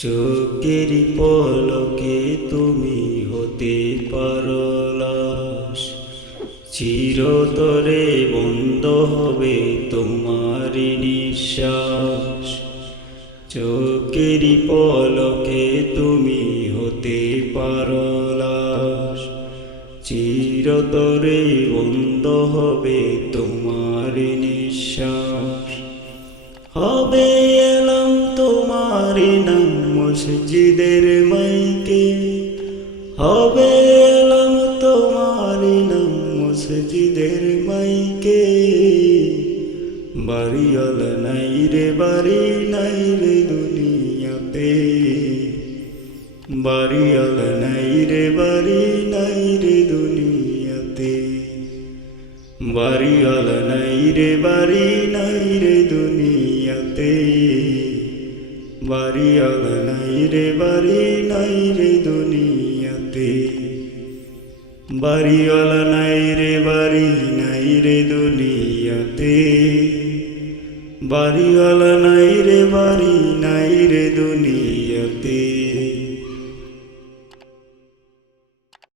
চোখের পলকে তুমি হতে পারো লাশ, চিরতরে বন্ধ হবে তোমার নিঃশ্বাস। চোখের পলকে তুমি হতে পারো লাশ, চিরতরে বন্ধ হবে তোমার নিঃশ্বাস। হবে এলাম তোমার নাম মসজিদের মাইকে, হবে এলাম তোমার নাম মসজিদের মাইকে। বাড়িওয়াল নাই রে বাড়ি নাই রে দুনিয়াতে, বাড়িওয়াল নাই রে বাড়ি নাই রে দুনিয়াতে। বাড়িওয়াল নাই রে বাড়ি নাই রে দুনিয়াতে, বাড়িওয়াল নাই রে বাড়ি নাই রে দুনিয়াতে। বাড়িওয়াল নাই রে বাড়ি নাই রে দুনিয়াতে, বাড়িওয়াল নাই রে বাড়ি নাই